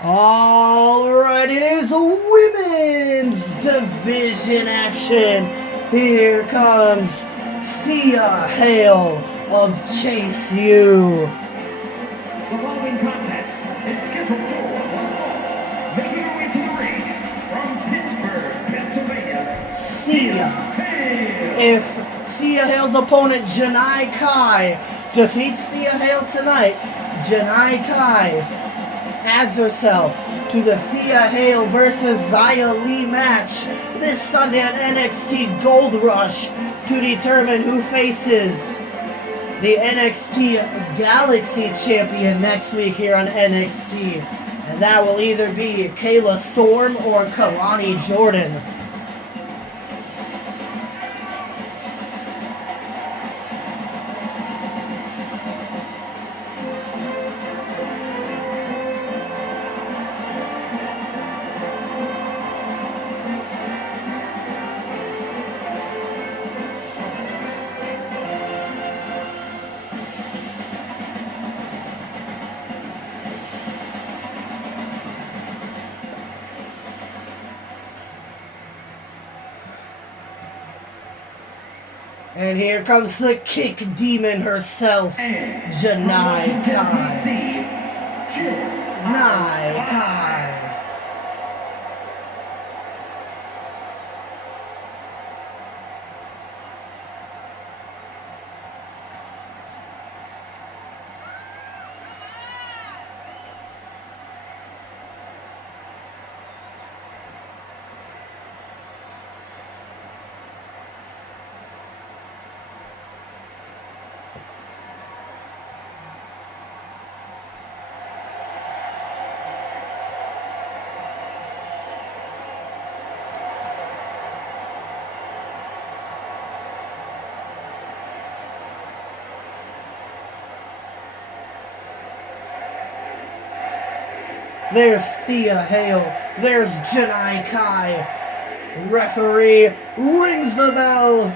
Alright, it is women's division action. Here comes Thea Hale of Chase U. The following contest is scheduled for one fall. Making her way to the ring from Pittsburgh, Pennsylvania, Thea. Hale. If Thea Hale's opponent, Janai defeats Thea Hale tonight, Janai adds herself to the Thea Hale versus Xia Li match this Sunday at NXT Gold Rush to determine who faces the NXT Galaxy Champion next week here on NXT. And that will either be Kayla Storm or Kalani Jordan. And here comes the kick demon herself, Janai Kai. There's Thea Hale. There's Janai Kai. Referee rings the bell.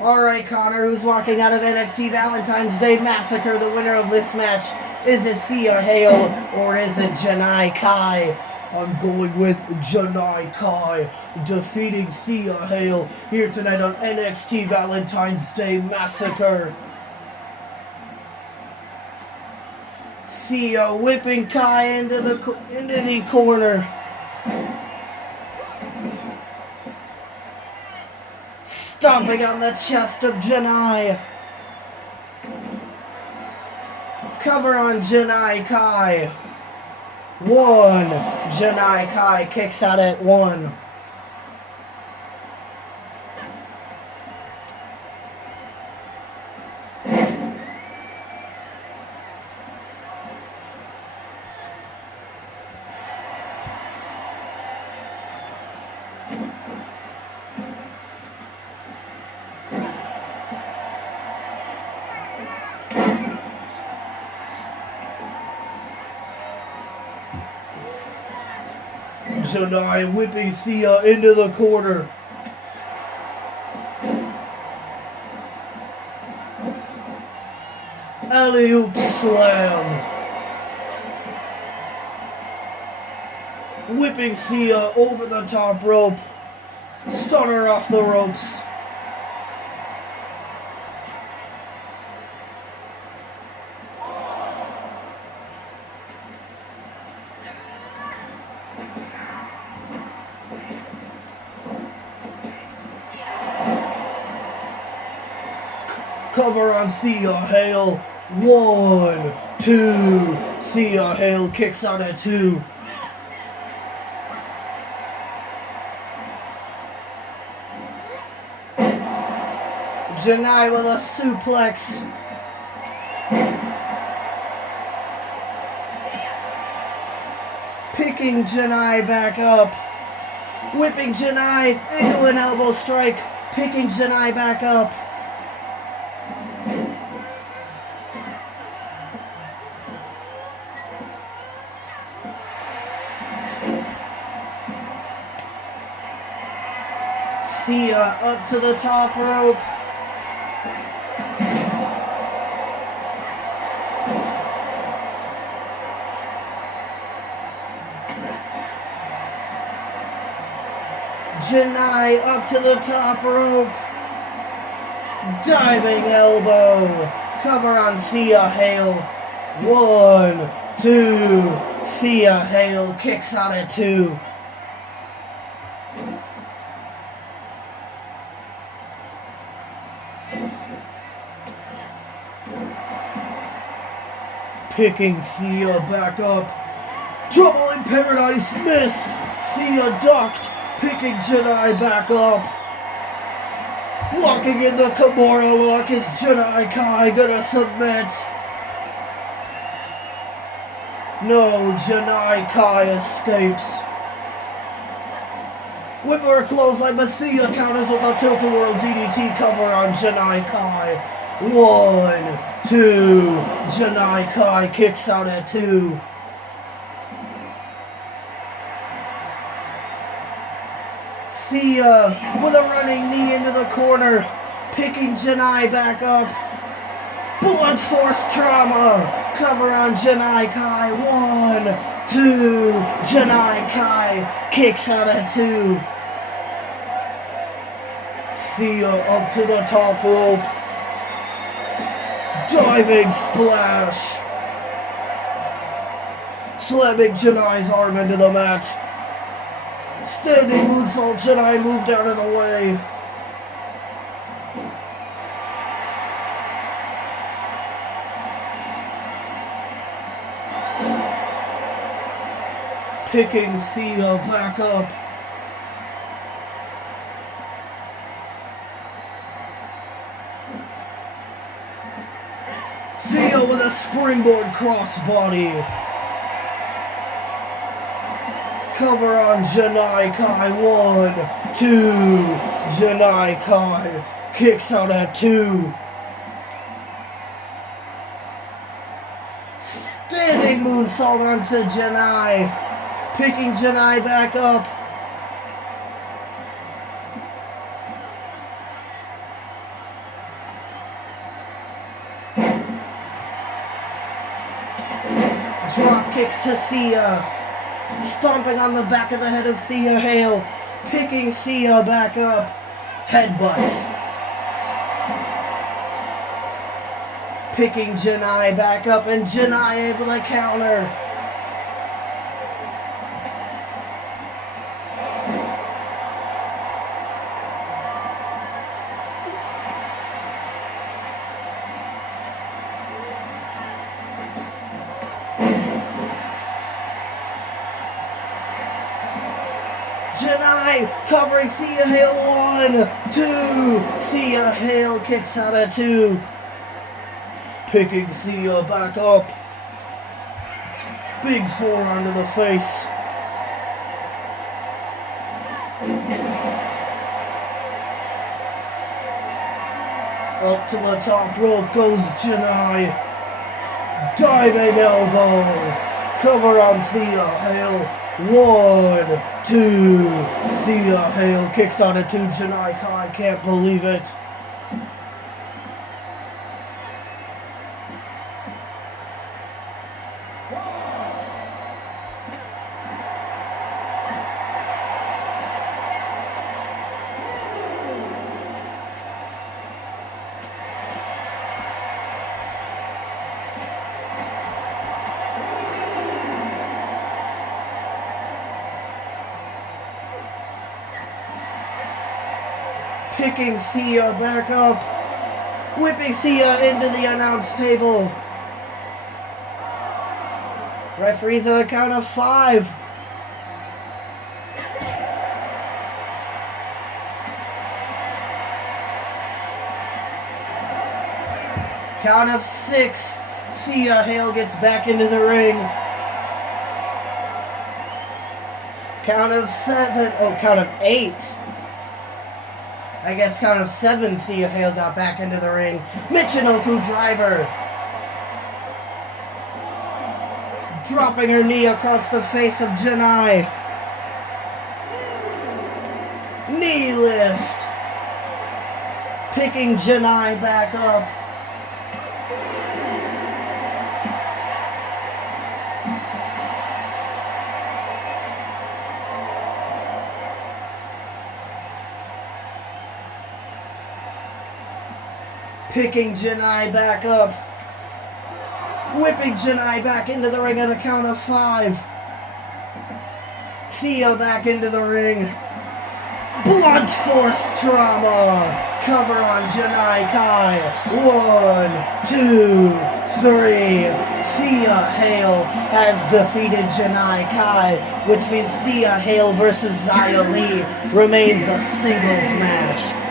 Alright, Connor, who's walking out of NXT Valentine's Day Massacre, the winner of this match? Is it Thea Hale or is it Janai Kai? I'm going with Janai Kai defeating Thea Hale here tonight on NXT Valentine's Day Massacre. Thea whipping Kai into the corner. Stomping on the chest of Janai. Cover on Janai Kai. One. Janai Kai kicks out at one. Janai whipping Thea into the corner. Alley-oop slam. Whipping Thea over the top rope. Stunner off the ropes. Cover on Thea Hale. 1, 2. Thea Hale kicks out at 2. Janai with a suplex. Picking Janai back up. Whipping Janai into an elbow strike. Picking Janai back up. Thea up to the top rope. Janai up to the top rope. Diving elbow. Cover on Thea Hale. 1, 2. Thea Hale kicks out at 2. Picking Thea back up. Trouble in Paradise missed. Thea ducked. Picking Janai back up. Walking in the Kimura lock. Is Janai Kai gonna submit? No, Janai Kai escapes. With her clothesline, but Thea counters with a tilt-a-whirl DDT cover on Janai Kai. 1, 2. Janai Kai kicks out at 2. Thea with a running knee into the corner, picking Janai back up. Blunt force trauma. Cover on Janai Kai. 1, 2. Janai Kai kicks out at 2. Thea up to the top rope. Diving splash. Slamming Janai's arm into the mat. Standing moonsault. Janai moved out of the way. Picking Thea back up. Thea with a springboard crossbody. Cover on Janai Kai. 1, 2. Janai Kai kicks out at 2. Standing moonsault onto Janai. Picking Janai back up. Drop kick to Thea. Stomping on the back of the head of Thea Hale. Picking Thea back up. Headbutt. Picking Janai back up, and Janai able to counter. Janai covering Thea Hale. 1, 2. Thea Hale kicks out at 2. Picking Thea back up. Big forearm to the face. Up to the top rope goes Janai. Diving elbow. Cover on Thea Hale. 1, 2. Thea Hale kicks out at 2. Janai Kai can't believe it. Picking Thea back up. Whipping Thea into the announce table. Referees on a count of 5. Count of 6. Thea Hale gets back into the ring. Count of 7. Oh, count of 8. I guess count of 7, Thea Hale got back into the ring. Michinoku driver. Dropping her knee across the face of Janai. Knee lift. Picking Janai back up. picking Janai back up, whipping Janai back into the ring at a count of 5. Thea back into the ring. Blunt force trauma. Cover on Janai Kai. 1, 2, 3. Thea Hale has defeated Janai Kai, which means Thea Hale versus Xia Li remains a singles match.